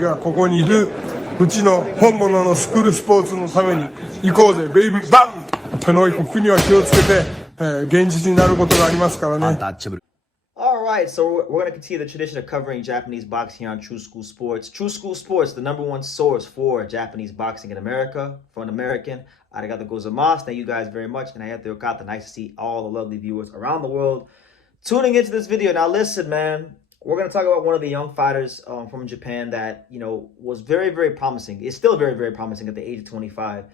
がここにいるうちの本物のスクールスポーツのために行こうぜベイビーバンこの国は気をつけて、現実になることがありますからね。Alright, so we're going to continue the tradition of covering Japanese boxing here on True School Sports. True School Sports, the #1 source for Japanese boxing in America. For an American, arigato gozaimasu. Thank you guys very much. And I have to got nice to see all the lovely viewers around the world tuning into this video. Now listen, man. We're going to talk about one of the young fighters from Japan that, was very, very promising. It's still very, very promising at the age of 25.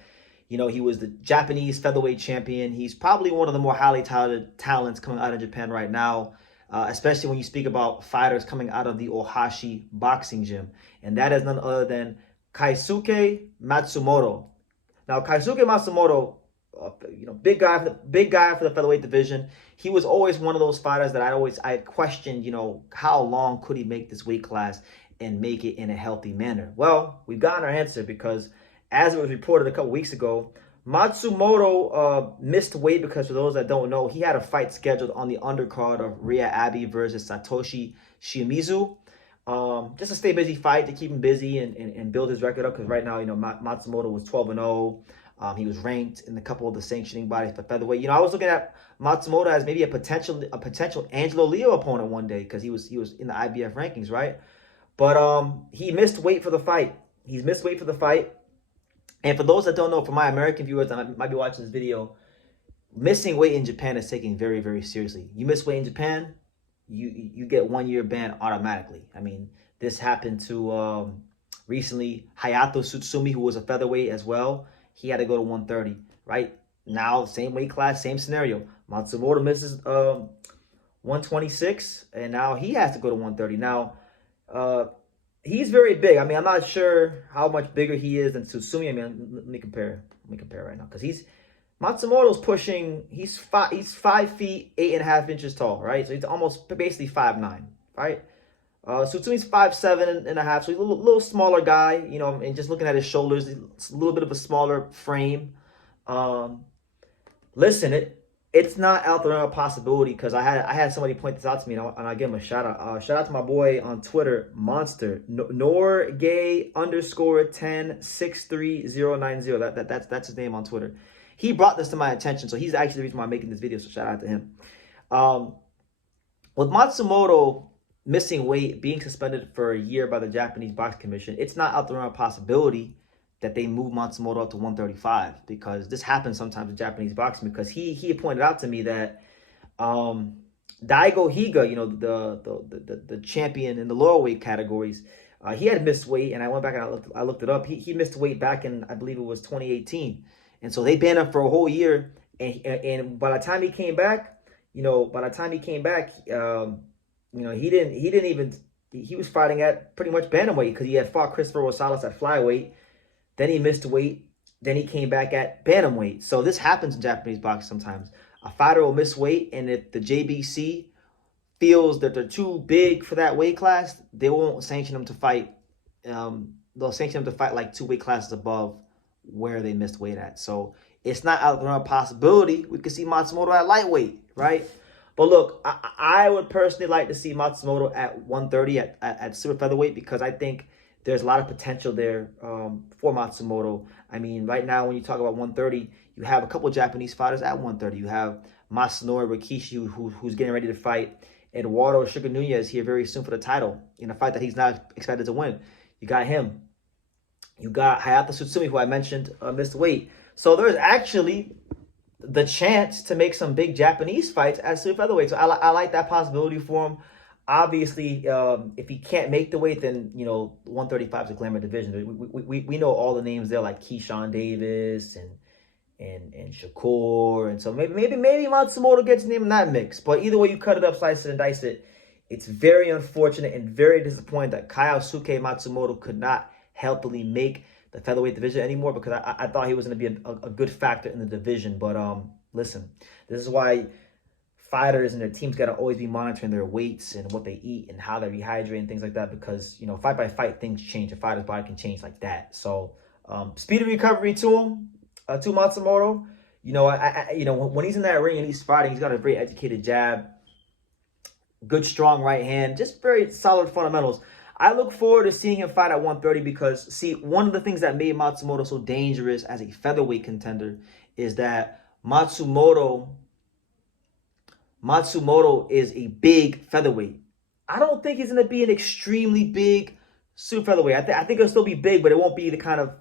He was the Japanese featherweight champion. He's probably one of the more highly touted talents coming out of Japan right now, especially when you speak about fighters coming out of the Ohashi boxing gym. And that is none other than Keisuke Matsumoto. Now, Keisuke Matsumoto, big guy for the featherweight division. He was always one of those fighters that I questioned, how long could he make this weight class and make it in a healthy manner? Well, we've gotten our answer because as it was reported a couple weeks ago, Matsumoto missed weight because for those that don't know, he had a fight scheduled on the undercard of Reiya Abe versus Satoshi Shimizu. Just a stay busy fight to keep him busy and build his record up because right now, Matsumoto was 12-0. He was ranked in a couple of the sanctioning bodies for featherweight. I was looking at Matsumoto as maybe a potential Angelo Leo opponent one day because he was in the IBF rankings, right? But he missed weight for the fight. He's missed weight for the fight. And for those that don't know, for my American viewers that might be watching this video, missing weight in Japan is taken very, very seriously. You miss weight in Japan, you get 1 year ban automatically. I mean, this happened to recently Hayato Tsutsumi, who was a featherweight as well. He had to go to 130, right? Now, same weight class, same scenario. Matsumoto misses 126, and now he has to go to 130. Now, he's very big. I mean, I'm not sure how much bigger he is than Tsutsumi. I mean, let me compare right now because Matsumoto's pushing. He's 5 feet 8.5 inches tall, right? So he's almost basically 5'9", right? Tsutsumi's 5'7.5", so he's a little smaller guy, and just looking at his shoulders, it's a little bit of a smaller frame. Listen, it's not out there a possibility because I had somebody point this out to me, and I give him a shout out. Shout out to my boy on Twitter, Monster Norgay_106390. That's his name on Twitter. He brought this to my attention, so he's actually the reason why I'm making this video. So shout out to him. With Matsumoto missing weight, being suspended for a year by the Japanese Boxing Commission, it's not out there a possibility that they move Matsumoto up to 135 because this happens sometimes in Japanese boxing because he pointed out to me that Daigo Higa, the champion in the lower weight categories, he had missed weight, and I went back and I looked it up. He missed weight back in, I believe it was 2018, and so they banned him for a whole year. And by the time he came back, he was fighting at pretty much bantamweight because he had fought Christopher Rosales at flyweight. Then he missed weight. Then he came back at bantamweight. So this happens in Japanese boxing sometimes. A fighter will miss weight, and if the JBC feels that they're too big for that weight class, they won't sanction them to fight. They'll sanction them to fight like 2 weight classes above where they missed weight at. So it's not out there a possibility. We could see Matsumoto at lightweight, right? But look, I would personally like to see Matsumoto at 130 at super featherweight because I think there's a lot of potential there for Matsumoto. I mean, right now, when you talk about 130, you have a couple of Japanese fighters at 130. You have Masanori Rikishi, who's getting ready to fight Eduardo Sugar Nunez here very soon for the title in a fight that he's not expected to win. You got him. You got Hayato Tsutsumi, who I mentioned missed weight. So there's actually the chance to make some big Japanese fights at super featherweight. So I like that possibility for him. Obviously, if he can't make the weight, then 135 is a glamour division. We know all the names there like Keyshawn Davis and Shakur, and so maybe Matsumoto gets named in that mix. But either way you cut it up, slice it, and dice it, it's very unfortunate and very disappointing that Keisuke Matsumoto could not healthily make the featherweight division anymore because I thought he was going to be a good factor in the division. But listen, this is why fighters and their teams got to always be monitoring their weights and what they eat and how they rehydrate and things like that because, fight by fight, things change. A fighter's body can change like that. So, speedy recovery to him, to Matsumoto. When he's in that ring and he's fighting, he's got a very educated jab, good, strong right hand, just very solid fundamentals. I look forward to seeing him fight at 130 because, see, one of the things that made Matsumoto so dangerous as a featherweight contender is that Matsumoto is a big featherweight. I don't think he's going to be an extremely big super featherweight. I think he'll still be big, but it won't be the kind of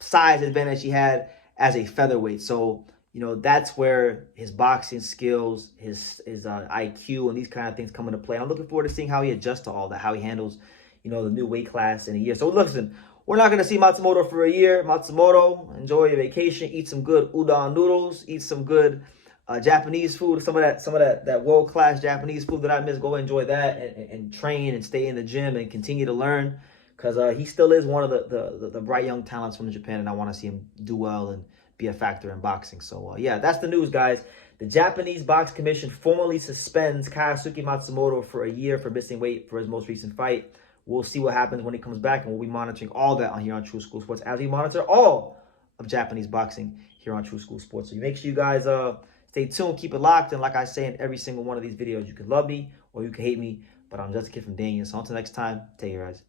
size advantage he had as a featherweight. So, you know, that's where his boxing skills, his IQ, and these kind of things come into play. And I'm looking forward to seeing how he adjusts to all that, how he handles, you know, the new weight class in a year. So listen, we're not going to see Matsumoto for a year. Matsumoto, enjoy your vacation, eat some good udon noodles, eat some good Japanese food, some of that world-class Japanese food that I miss. Go enjoy that and train and stay in the gym and continue to learn, because he still is one of the bright young talents from Japan, and I want to see him do well and be a factor in boxing. So yeah, that's the news, guys. The Japanese Box Commission formally suspends Keisuke Matsumoto for a year for missing weight for his most recent fight. We'll see what happens when he comes back, and we'll be monitoring all that on here on True School Sports as we monitor all of Japanese boxing here on True School Sports. So you make sure you guys stay tuned, keep it locked, and like I say in every single one of these videos, you can love me or you can hate me, but I'm just a kid from Daniel. So until next time, take care, guys.